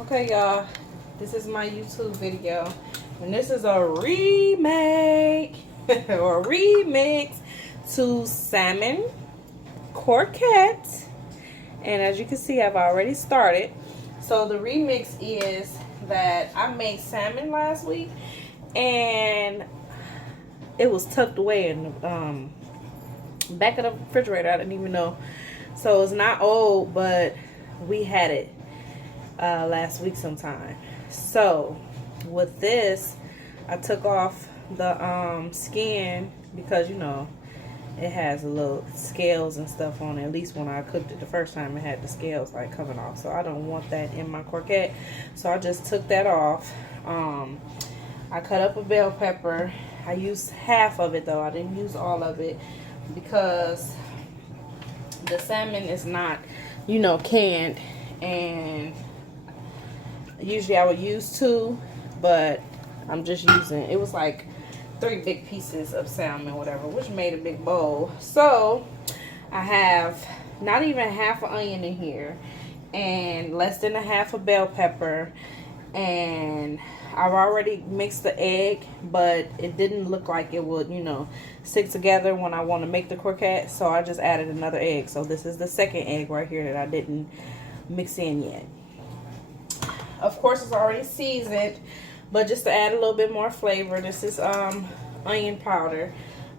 Okay, y'all, this is my YouTube video, and this is a remake or remix to salmon croquette. And as you can see, I've already started. So the remix is that I made salmon last week, and it was tucked away in the back of the refrigerator. I didn't even know. So it's not old, but we had it last week sometime. So with this, I took off the skin because, you know, it has a little scales and stuff on it. At least when I cooked it the first time, it had the scales like coming off. So I don't want that in my croquette. So I just took that off. I cut up a bell pepper. I used half of it though. I didn't use all of it because the salmon is not, you know, canned, and usually I would use 2, but I'm just using, it was like 3 big pieces of salmon, whatever, which made a big bowl. So I have not even half an onion in here, and less than a half a bell pepper, and I've already mixed the egg, but it didn't look like it would, you know, stick together when I want to make the croquette, so I just added another egg. So this is the second egg right here that I didn't mix in yet. Of course, it's already seasoned, but just to add a little bit more flavor, this is onion powder.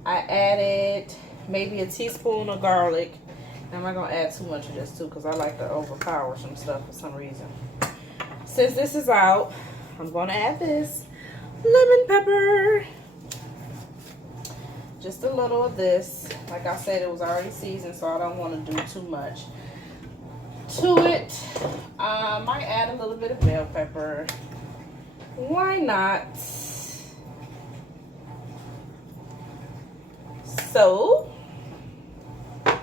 I added maybe a teaspoon of garlic. I'm not gonna add too much of this too because I like to overpower some stuff for some reason. Since this is out, I'm gonna add this lemon pepper. Just a little of this. Like I said, it was already seasoned, so I don't want to do too much to it. I might add a little bit of bell pepper. Why not? So I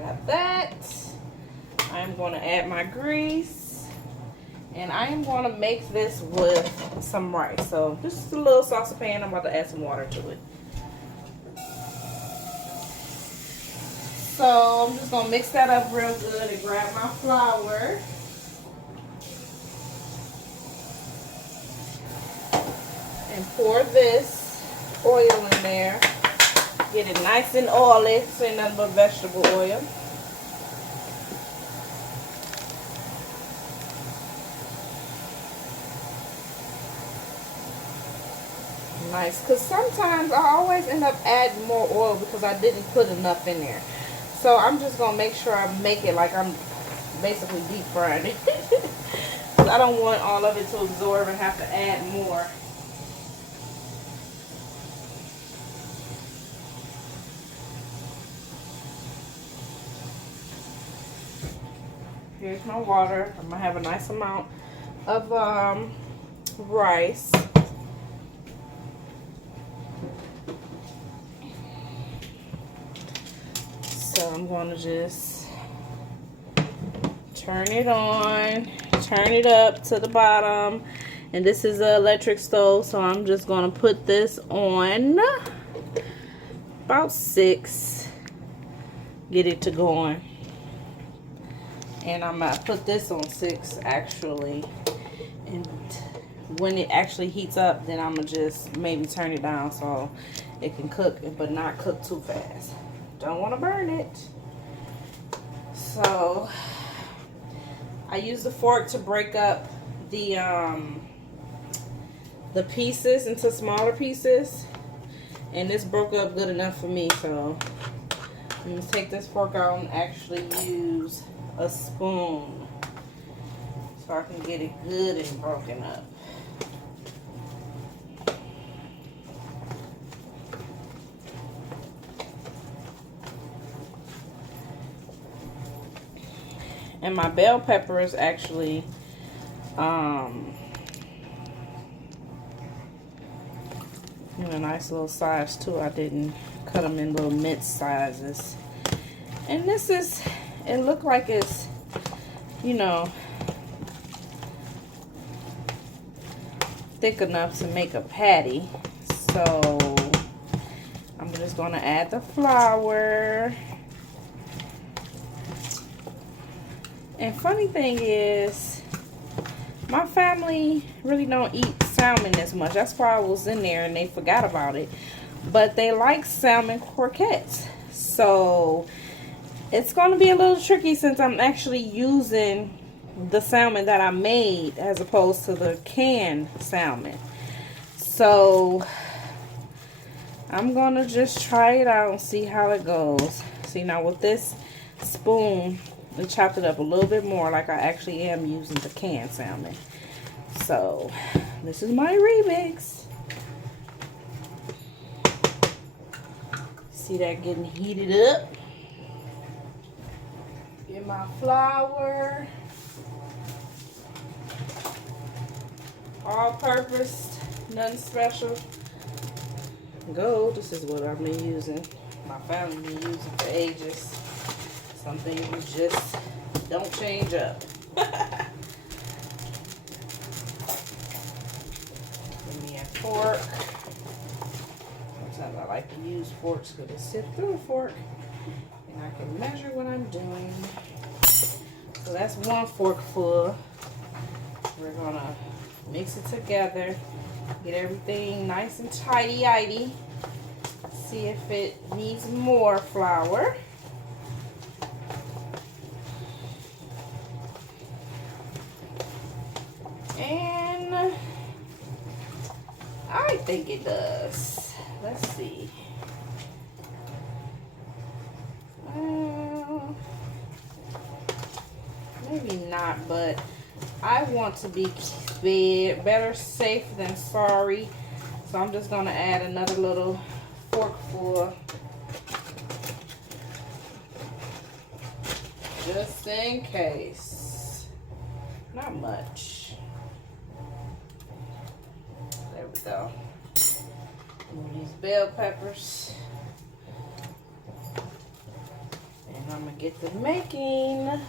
got that. I'm going to add my grease, and I am going to make this with some rice. So just a little saucepan. I'm about to add some water to it. So I'm just going to mix that up real good and grab my flour. And pour this oil in there. Get it nice and oily. This ain't nothing but vegetable oil. Nice, because sometimes I always end up adding more oil because I didn't put enough in there. So I'm just going to make sure I make it like I'm basically deep frying it. Because I don't want all of it to absorb and have to add more. Here's my water. I'm going to have a nice amount of rice. So I'm going to just turn it on, turn it up to the bottom. And this is an electric stove, so I'm just going to put this on about 6. Get it to going. And I'm going to put this on 6 actually. And when it actually heats up, then I'm going to just maybe turn it down so it can cook, but not cook too fast. Don't want to burn it. So I use the fork to break up the pieces into smaller pieces, and this broke up good enough for me. So I'm going to take this fork out and actually use a spoon so I can get it good and broken up. And my bell pepper is actually in a nice little size too. I didn't cut them in little minced sizes. And this is, it looked like it's, you know, thick enough to make a patty. So I'm just going to add the flour. And funny thing is, my family really don't eat salmon as much. That's why I was in there and they forgot about it. But they like salmon croquettes. So it's going to be a little tricky since I'm actually using the salmon that I made as opposed to the canned salmon. So I'm going to just try it out and see how it goes. See, now with this spoon, I chopped it up a little bit more like I actually am using the canned salmon. So this is my remix. See that getting heated up. Get my flour. All purpose, nothing special. Gold, this is what I've been using. My family been using for ages. Some things just don't change up. Give me a fork. Sometimes I like to use forks because it sits through a fork and I can measure what I'm doing. So that's one fork full. We're gonna mix it together. Get everything nice and tidy-ighty. See if it needs more flour. And I think it does. Let's see. Maybe not, but I want to be better safe than sorry. So I'm just going to add another little forkful. Just in case. Not much. There we go. Move these bell peppers. And I'm going to get to making.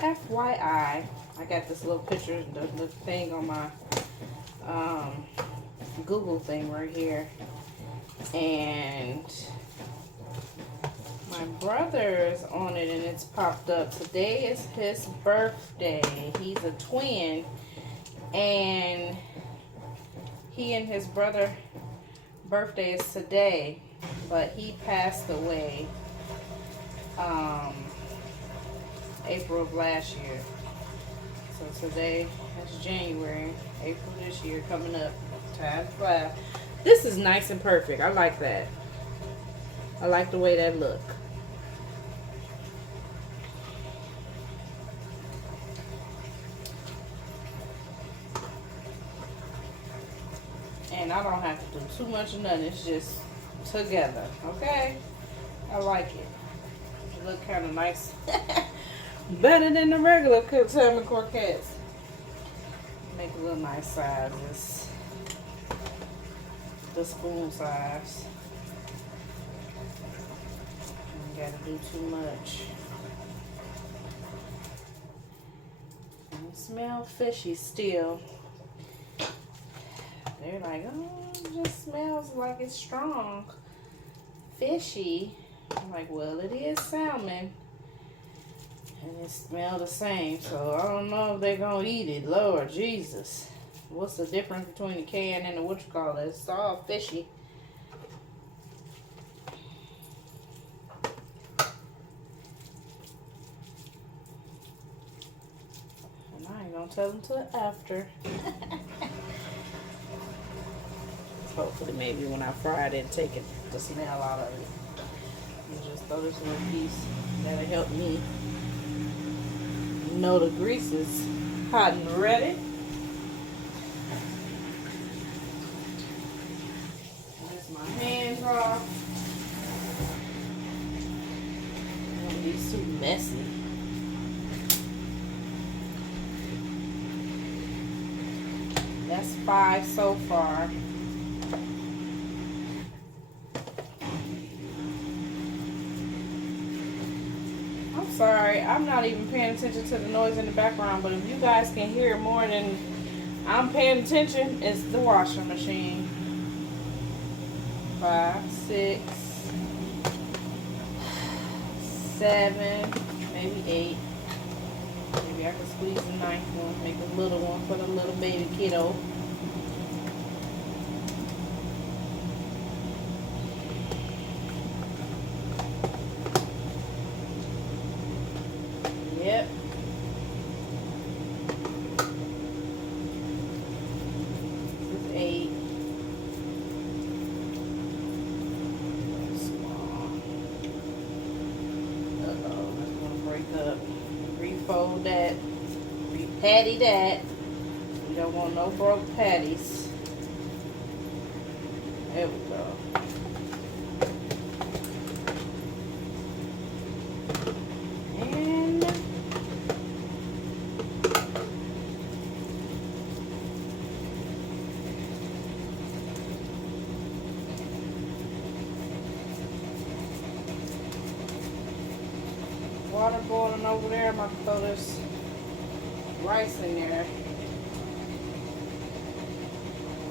FYI, I got this little picture, the thing on my Google thing right here, and my brother's on it, and it's popped up. Today is his birthday. He's a twin, and he and his brother birthday is today, but he passed away April of last year. So today, that's January, April this year coming up. Time flies. This is nice and perfect. I like that. I like the way that look. And I don't have to do too much of nothing. It's just together. Okay? I like it. It look kind of nice. Better than the regular cooked salmon croquettes. Make a little nice sizes. The spoon size. You gotta do too much. And it smells fishy still. They're like, oh, it just smells like it's strong. Fishy. I'm like, well, it is salmon. And it smells the same, so I don't know if they're going to eat it. Lord Jesus. What's the difference between the can and the whatchamacallit? It's all fishy. And I ain't going to tell them till after. Hopefully maybe when I fry it and take the smell out of it. And just throw this little piece. That'll help me know the grease is hot and ready. Rinse my hands off. Don't be too messy. That's 5 so far. Sorry, I'm not even paying attention to the noise in the background, but if you guys can hear more than I'm paying attention, it's the washing machine. 5, 6, 7, maybe 8. Maybe I can squeeze the 9th one, make a little one for the little baby kiddo. Yep. This is 8. Small. Uh-oh, that's gonna break up. Refold that. Repatty that. We don't want no broke patties. There we go. And water boiling over there. I'm going to throw this rice in there.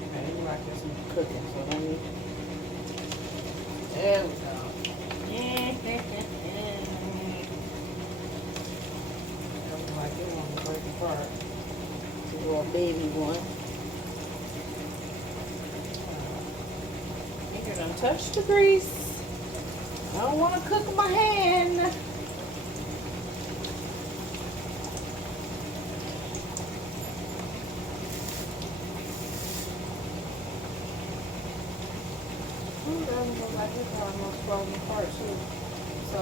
Okay, it like it's cooking, so let me. There we go. Like it want to break apart. It's a little baby one. I think you're gonna touch the grease. I don't want to cook my hand. Ooh, that one looks like it's almost falling apart too. So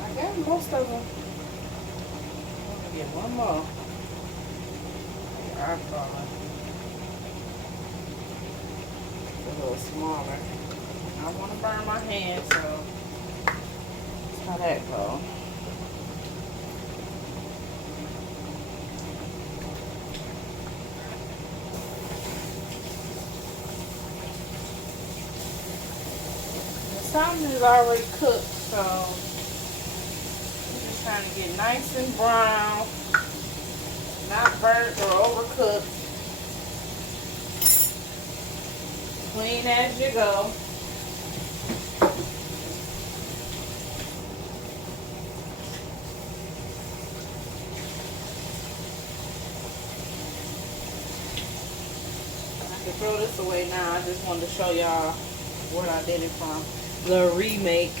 I got most of them. I'm gonna get one more. They are falling. It's a little smaller. I don't want to burn my hand, so that's how that goes. The salmon is already cooked, so I'm just trying to get nice and brown, not burnt or overcooked. Clean as you go. I can throw this away now. I just wanted to show y'all where I did it from. The Remake.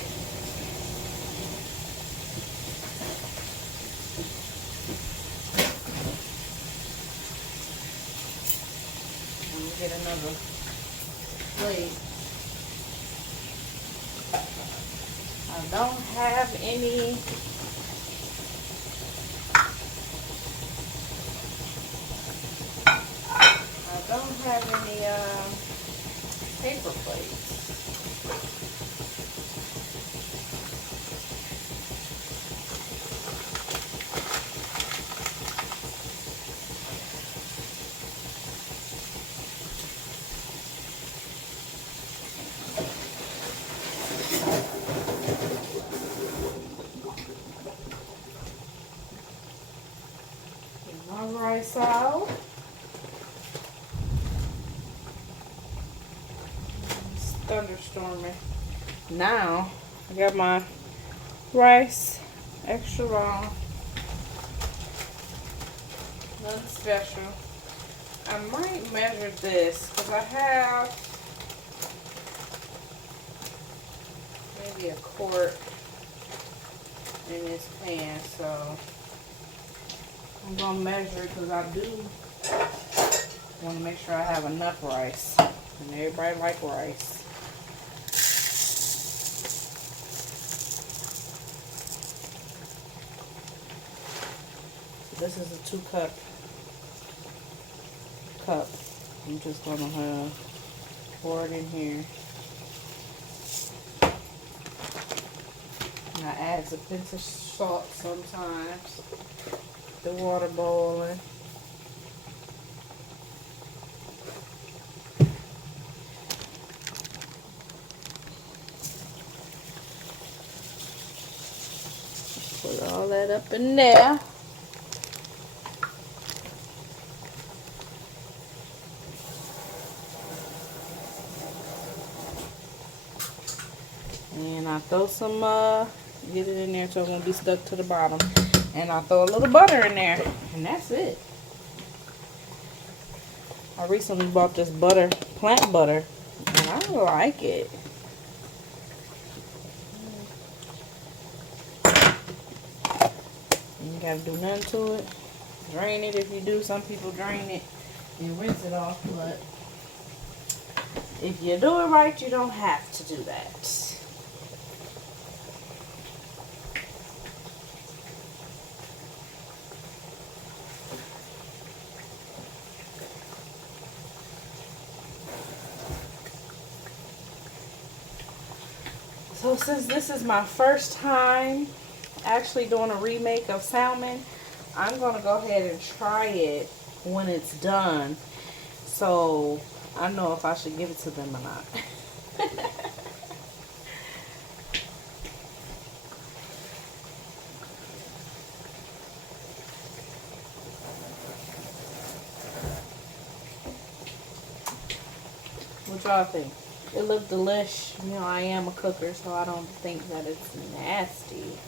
Let me get another plate. I don't have any paper plates. Get my rice out. Thunderstorming. Now I got my rice extra long, nothing special. I might measure this because I have maybe a quart in this pan, so I'm gonna measure it because I do want to make sure I have enough rice, and everybody like rice. This is a 2-cup cup. I'm just gonna pour it in here. And I add a pinch of salt sometimes. The water boiling. Put all that up in there. And I throw some, get it in there so it won't be stuck to the bottom. And I throw a little butter in there. And that's it. I recently bought this butter, plant butter. And I like it. You ain't gotta do nothing to it. Drain it if you do. Some people drain it and rinse it off. But if you do it right, you don't have to do that. So since this is my first time actually doing a remake of salmon, I'm going to go ahead and try it when it's done. So I know if I should give it to them or not. What y'all think? It looked delish. You know, I am a cooker, so I don't think that it's nasty.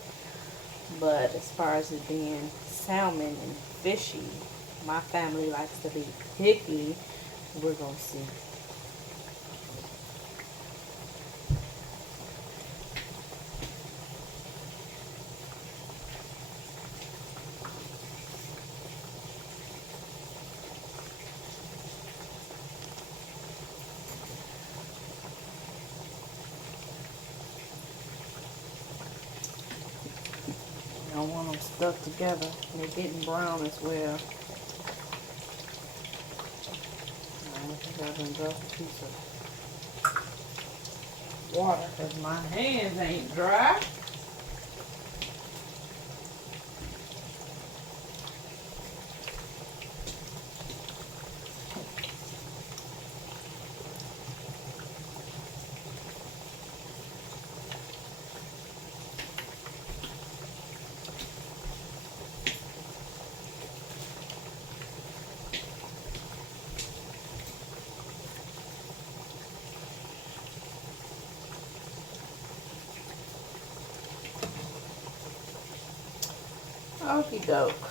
But as far as it being salmon and fishy, my family likes to be picky. We're going to see. I don't want them stuck together. They're getting brown as well. I think I've been dropped a piece of water because my hands ain't dry. Okie doke.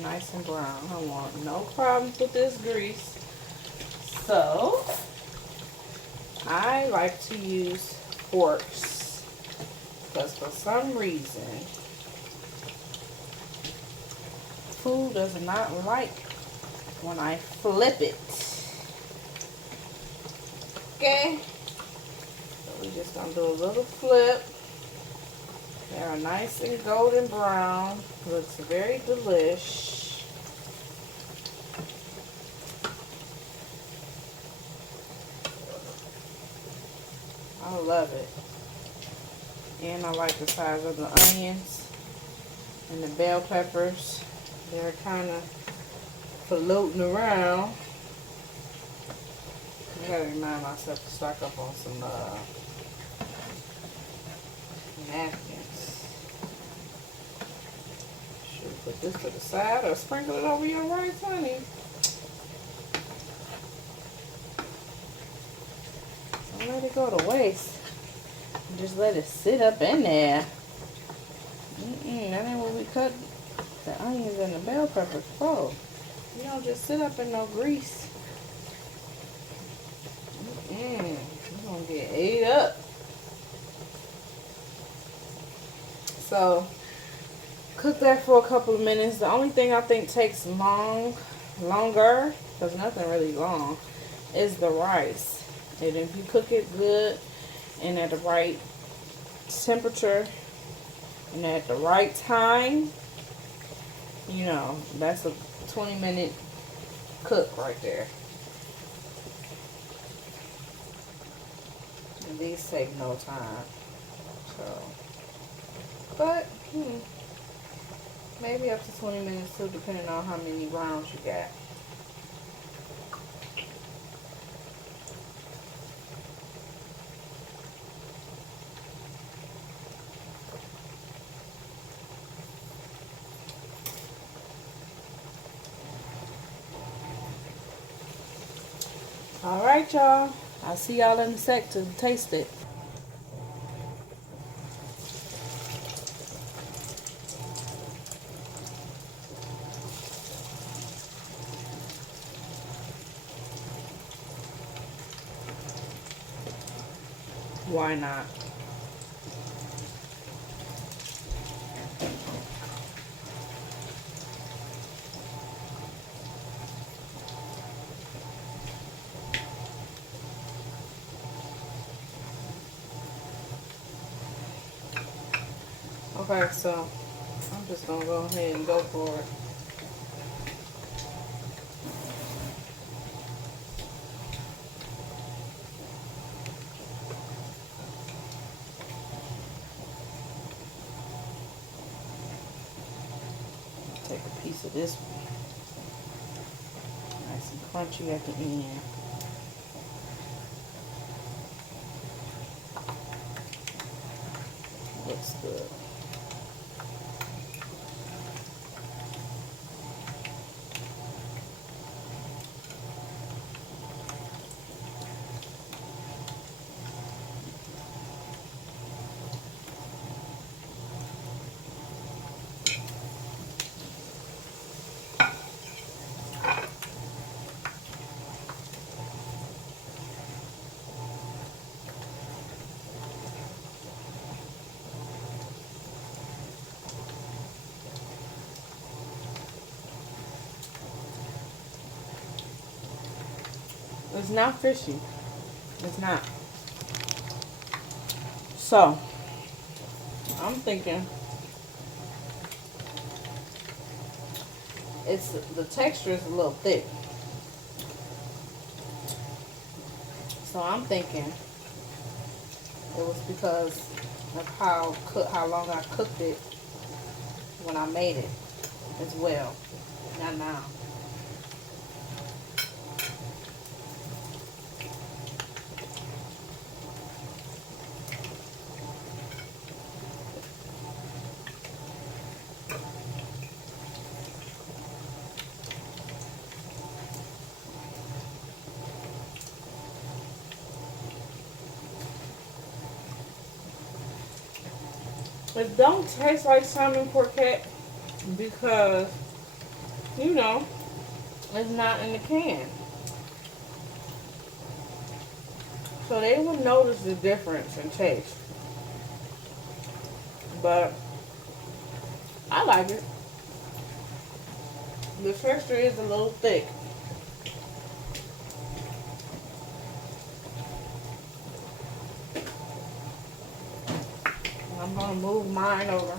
Nice and brown. I want no problems with this grease. So, I like to use forks because for some reason, food does not like when I flip it. Okay? So, we're just going to do a little flip. They are nice and golden brown. Looks very delish. I love it. And I like the size of the onions and the bell peppers. They're kind of floating around. I gotta remind myself to stock up on some napkins. Put this to the side or sprinkle it over your rice, honey. Don't let it go to waste. Just let it sit up in there. That ain't what we cut the onions and the bell peppers for. You don't just sit up in no grease. You're gonna get ate up. So, cook that for a couple of minutes. The only thing I think takes longer, because nothing really long, is the rice. And if you cook it good and at the right temperature and at the right time, you know, that's a 20-minute cook right there. And these take no time. So, but, maybe up to 20 minutes too, depending on how many rounds you got. Alright, y'all. I'll see y'all in a sec to taste it. Why not? Okay, so I'm just gonna go ahead and go for it. Take a piece of this one. Nice and crunchy at the end. Looks good. It's not fishy. It's not. So, I'm thinking the texture is a little thick. So I'm thinking it was because of how long I cooked it when I made it as well. Not now. It don't taste like salmon croquette because, you know, it's not in the can. So they will notice the difference in taste. But I like it. The texture is a little thick. I'm going to move mine over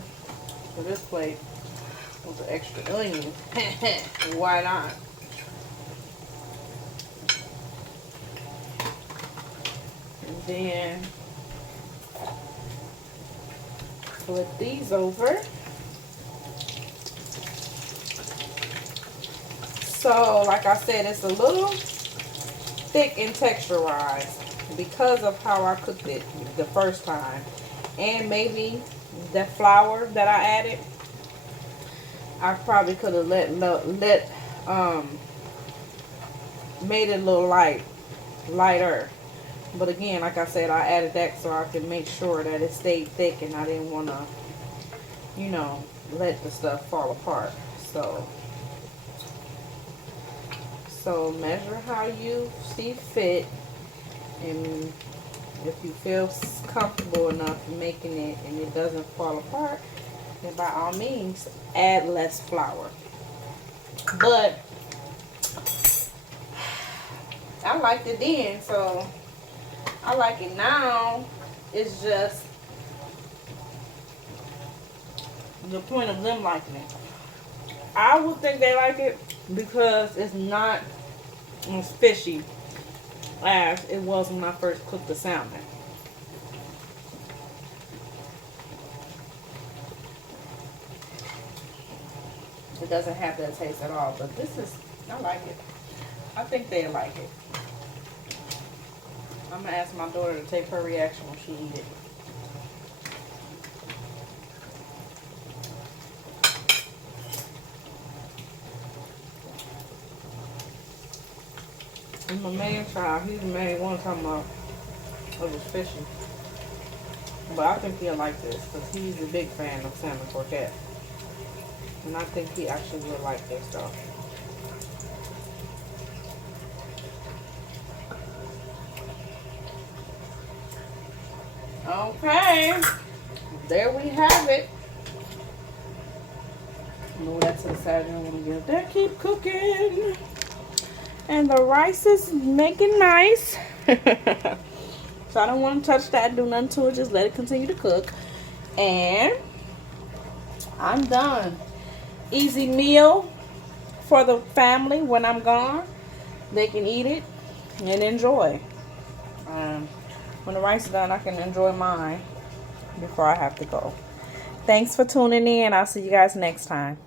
to this plate with the extra onion. Why not? And then flip these over. So, like I said, it's a little thick in texture-wise because of how I cooked it the first time. And maybe the flour that I added, I probably could have made it a little lighter. But again, like I said, I added that so I could make sure that it stayed thick, and I didn't want to, you know, let the stuff fall apart. So measure how you see fit, and if you feel comfortable enough making it and it doesn't fall apart, then by all means add less flour. But I liked it then, so I like it now. It's just the point of them liking it. I would think they like it because it's not as fishy as it was when I first cooked the salmon. It doesn't have that taste at all, but this is, I like it. I think they like it. I'm gonna ask my daughter to take her reaction when she eat it. And my man child, he's made one time it was fishy. But I think he'll like this because he's a big fan of salmon croquette. And I think he actually will like this though. Okay. There we have it. Move that to the side. I don't want to get that. Keep cooking. And the rice is making nice. So I don't want to touch that, do nothing to it. Just let it continue to cook. And I'm done. Easy meal for the family when I'm gone. They can eat it and enjoy. When the rice is done, I can enjoy mine before I have to go. Thanks for tuning in. I'll see you guys next time.